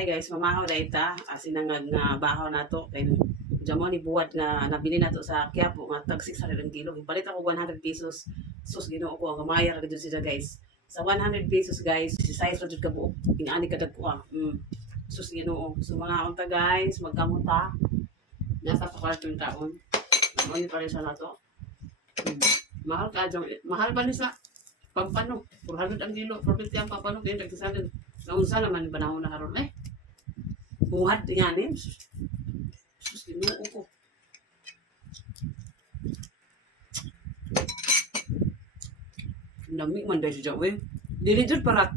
Hi guys, mamahaw na ita. Sinangag nga bahaw na to. Kay dyan ni buwat nga nabili na to sa Quiapo nga tag 600 ang kilo. Ipalit ako 100 pesos. Sus, ginoo ko. Ang mayar ka dyan sila guys. Sa 100 pesos guys, si size rajud ka buo. Inaani ka dag ko Sus, ginoo. So mga unta guys, magkamuta. Nasa pa karton taon. Ano pa rin sa na to. Mahal ka dyan. Mahal ba ni sa pampano? 400 ang kilo. Profit yan pampano. Kaya nagsasalan. Naunsa naman yung panahon na karon buhat nga nin. Sus, ginoo ko. Dami man dahil siya, we. Dili dyan parat.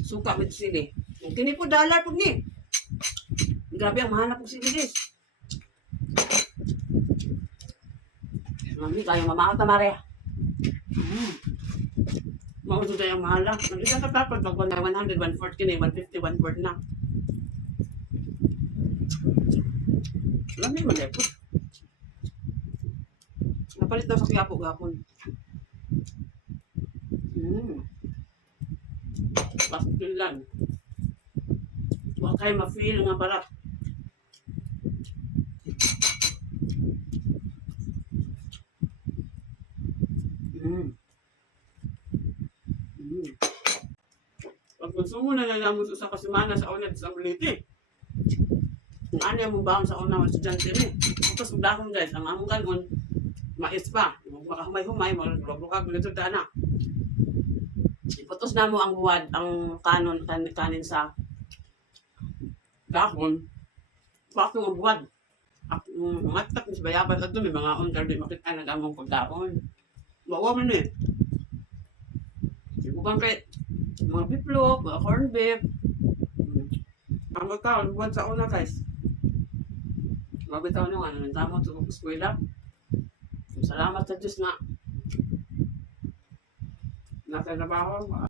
Suka with sili. Kini po dollar po ni. Grabe ang mahal na po sili, guys. Mami, kaya mamakaw tamari. Mauso tayo ang mahal lang. Nandito ka tapos pag 100, 140 kini, 150, 140 na. Lami man dahil po. Napalit na sa Quiapo gapon. Pastil lang. Huwag kayo ma-feel nga barat. Pag konsumo na nalamos sa kasimana sa una sa uliti. Kung ano yung mabawang sa una ng estudyante ni. Tapos magdakong guys, ang among kanon, mais pa. Humay-humay, maglulog-lugag, nagtagda na. Iputos na mo ang buwad, ang kanin sa dahon. Bakit ang buwad? Matak ni bayaban at may mga on di makita nagamong pagdaon. Bawa man eh. Bukan kay mga biplok, mga corn beef. Ang magkaon, buwan sa una guys. Mabitaw nyo nga, nandamo ito sa eskwela. Salamat sa Diyos na. Nasa trabaho.